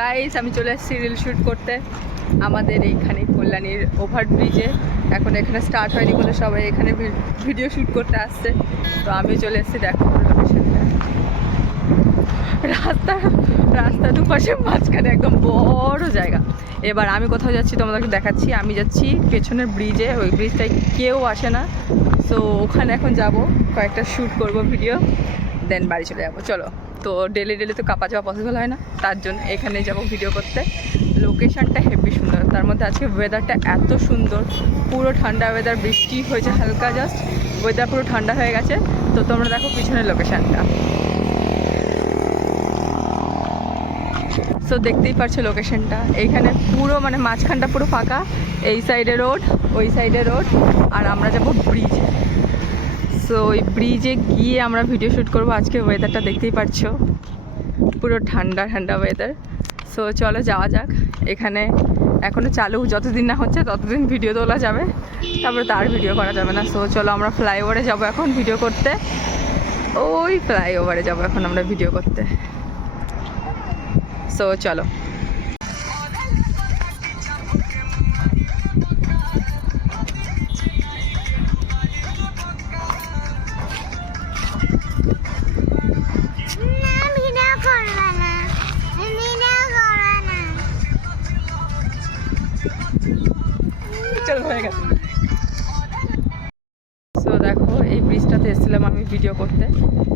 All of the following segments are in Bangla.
গাইস আমি চলে এসেছি রিল শ্যুট করতে আমাদের এইখানে কল্যাণীর ওভারব্রিজে। এখন এখানে স্টার্ট হয়নি বলে সবাই এখানে ভিডিও শ্যুট করতে আসছে, তো আমি চলে এসেছি। দেখো লোকেশনটা, রাস্তা দুপাশে মাঝখানে একদম বড় জায়গা। এবার আমি কোথাও যাচ্ছি তোমাদেরকে দেখাচ্ছি। আমি যাচ্ছি পেছনের ব্রিজে, ওই ব্রিজটায় কেউ আসে না, তো ওখানে এখন যাব, কয়েকটা শ্যুট করব ভিডিও, দেন বাড়ি চলে যাবো। চলো, তো ডেলি তো কাপা যাওয়া পসিবল হয় না, তার জন্য এখানে যাব ভিডিও করতে। লোকেশানটা হেভি সুন্দর, তার মধ্যে আজকে ওয়েদারটা এত সুন্দর, পুরো ঠান্ডা ওয়েদার, বৃষ্টি হয়েছে হালকা, জাস্ট ওয়েদার পুরো ঠান্ডা হয়ে গেছে। তো তোমরা দেখো পিছনের লোকেশানটা, সো দেখতেই পারছো লোকেশনটা। এইখানে পুরো মানে মাঝখানটা পুরো ফাঁকা, এই সাইডে রোড, ওই সাইডে রোড, আর আমরা যাব ব্রিজে। সো ওই ব্রিজে গিয়ে আমরা ভিডিও শ্যুট করবো। আজকে ওয়েদারটা দেখতেই পারছো, পুরো ঠান্ডা ঠান্ডা ওয়েদার। সো চলো যাওয়া যাক। এখানে এখনও চালু, যতদিন না হচ্ছে ততদিন ভিডিও তোলা যাবে, তারপরে তার ভিডিও করা যাবে না। সো চলো আমরা ফ্লাইওভারে যাবো এখন ভিডিও করতে, ওই ফ্লাইওভারে যাবো এখন আমরা ভিডিও করতে। সো চলো। হয়ে গেছে। সো দেখো এই ব্রিজটাতে এসেছিলাম আমি ভিডিও করতে,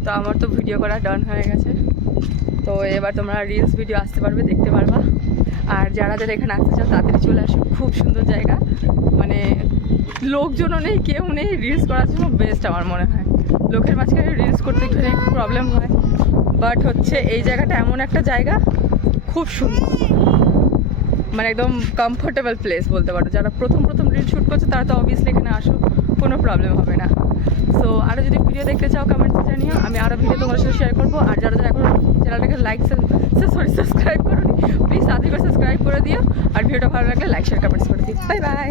তো আমার তো ভিডিও করা ডান হয়ে গেছে। তো এবার তোমরা রিলস ভিডিও আসতে পারবে, দেখতে পারবা। আর যারা যারা এখানে আসতে চাও তাড়াতাড়ি চলে আসো, খুব সুন্দর জায়গা, মানে লোকজনও নেই, কেউ নেই, রিলস করার জন্য বেস্ট আমার মনে হয়। লোকের মাঝখানে রিলস করতে একটু প্রবলেম হয়, বাট হচ্ছে এই জায়গাটা এমন একটা জায়গা, খুব সুন্দর, মানে একদম কমফোর্টেবল প্লেস বলতে পারো। যারা প্রথম রিল শ্যুট করছে তারা তো অবভিয়াসলি এখানে আসো, কোনো প্রবলেম হবে না। সো আরও যদি ভিডিও দেখতে চাও কমেন্টসে জানিও, আমি আরও ভিডিও তোমার সাথে শেয়ার করবো। আর যারা যারা এখন চ্যানেলটাকে সাবস্ক্রাইব করো, প্লিজ তাড়াতাড়ি করে সাবস্ক্রাইব করে দিও। আর ভিডিওটা ভালো লাগলে লাইক শেয়ার কমেন্টস করে দিও। Bye bye.